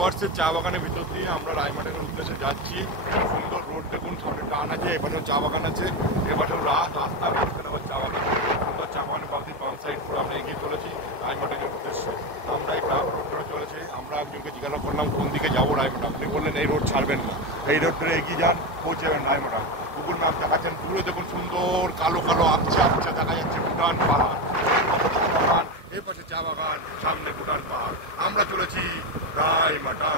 ডুয়ার্সের চা বাগানের ভিতর দিয়ে আমরা রায়মাটাকের উদ্দেশ্যে যাচ্ছি। সুন্দর রোড দেখুন, সামনে টান আছে, এপাশেও চা বাগান আছে, এপাশেও রাস্তা মাঝখানে আবার চা বাগান। সুন্দর চা বাগানের পাশে বাম সাইড করে আমরা এগিয়ে চলেছি রায়মাটাকের উদ্দেশ্যে। আমরা এই রোড ধরে চলেছি। আমরা একজনকে জিজ্ঞাসা করলাম কোন দিকে যাবো রায়মাটা, আপনি বললেন এই রোড ছাড়বেন না, এই রোড ধরে এগিয়ে যান, পৌঁছে যাবেন রায়মাটা। গুগল ম্যাপ দেখাচ্ছেন, দূরে দেখুন সুন্দর কালো কালো আবছা আবছা দেখা যাচ্ছে ভুটান পাহাড়। এর পাশে চা বাগান, সামনে ভুটান পাহাড়। আমরা চলেছি রায়মাটা।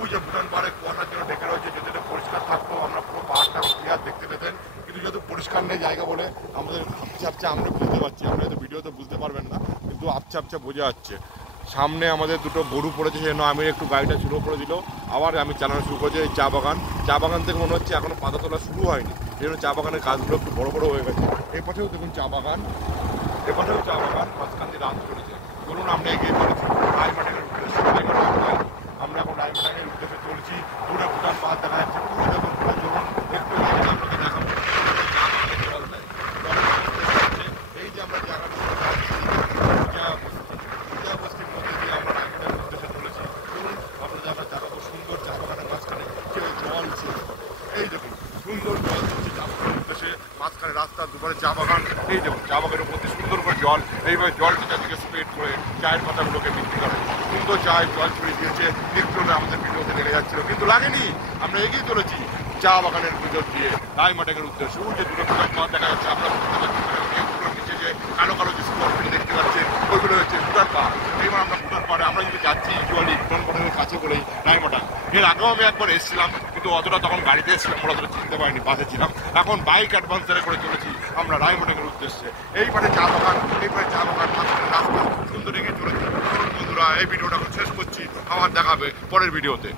ওই যে ভুটান পাহাড়ে কুয়াশার জন্য ডেকে রয়েছে, যদি এটা পরিষ্কার থাকতো আমরা পুরো পাহাড়টা ক্লিয়ার দেখতে পেতেন, কিন্তু যেহেতু পরিষ্কার নেই জায়গা বলে আমাদের আবছা আবছা আমরা বুঝতে পারছি। আমরা হয়তো ভিডিওতে বুঝতে পারবেন না, কিন্তু আবছা আবছা বোঝা যাচ্ছে। সামনে আমাদের দুটো গরু পড়েছে, সেজন্য আমি একটু গাড়িটা স্লো করে দিল, আবার আমি চালানো শুরু করেছি। এই চা বাগান, চা বাগান থেকে মনে হচ্ছে এখনো পাতা তোলা শুরু হয়নি, সেই জন্য চা বাগানের গাছগুলো একটু বড় বড় হয়ে গেছে। এই পাশেও দেখুন চা বাগান, এ পাশেও চা বাগান, মাঝখান দিয়ে রাত চলেছে। বলুন আমরা এগিয়ে চলেছি রায়মাটাকের উদ্দেশ্যে। আমরা এখন রায়মাটাকের উদ্দেশ্যে চলছি। দূরে ভুটান পাহাড় দেখা যাচ্ছে, পুরো দেখুন পুরো চলুন একটু আপনাকে দেখাবো। এই যে আমরা জায়গাটা বস্তির মধ্যে দিয়ে আমরা রায়মাটাকের উদ্দেশ্যে চলেছি। ধরুন আমরা জায়গাটা সুন্দর চা বাগানের মাঝখানে কেউ জল ছিল, এই দেখুন সুন্দর জল চলছে চা বাগানের উদ্দেশ্যে। মাঝখানে রাস্তার দুপারে চা বাগান, এই দেখুন চা বাগানের মধ্যে সুন্দর করে জল, এইভাবে জলটা চারদিকে স্প্রেড করে চায়ের পাতাগুলোকে বিক্রি করে। সুন্দর চায়ের জল ছড়িয়ে দিয়েছে, দেখতে আমাদের ভিডিওতে লেগে যাচ্ছিল, কিন্তু লাগেনি। আমরা এগিয়ে চলেছি চা বাগানের ভিতর দিয়ে রায়মাটাকের উদ্দেশ্যে। ওই যে দুটো ভুটান পাহাড় দেখা যাচ্ছে, আমরা এগুলোর নিচে যে কালো কালো যে স্পটগুলো দেখতে পাচ্ছেন, ওইগুলো হচ্ছে ভুটান পাহাড়। এইবার আমরা ভুটান পাহাড়ে আমরা যদি যাচ্ছি ইউজুয়ালি ভুটান পাহাড়ের কাছে বলেই রায়মাটা। এর আগেও আমি একবার এসেছিলাম, কিন্তু অতটা তখন গাড়িতে এসেছিলাম, আমরা অতটা চিনতে পারিনি, বাসে ছিলাম। এখন বাইক অ্যাডভান্সারে করে চলেছি আমরা রায়মাটাকের উদ্দেশ্যে। এই পাশে চা বাগান, এই পাশে চা বাগান, মাঝখানে রাস্তা, সুন্দর এগিয়ে চলেছি। বন্ধুরা এই ভিডিওটা শেষ করছি, আবার দেখাবে পরের ভিডিওতে।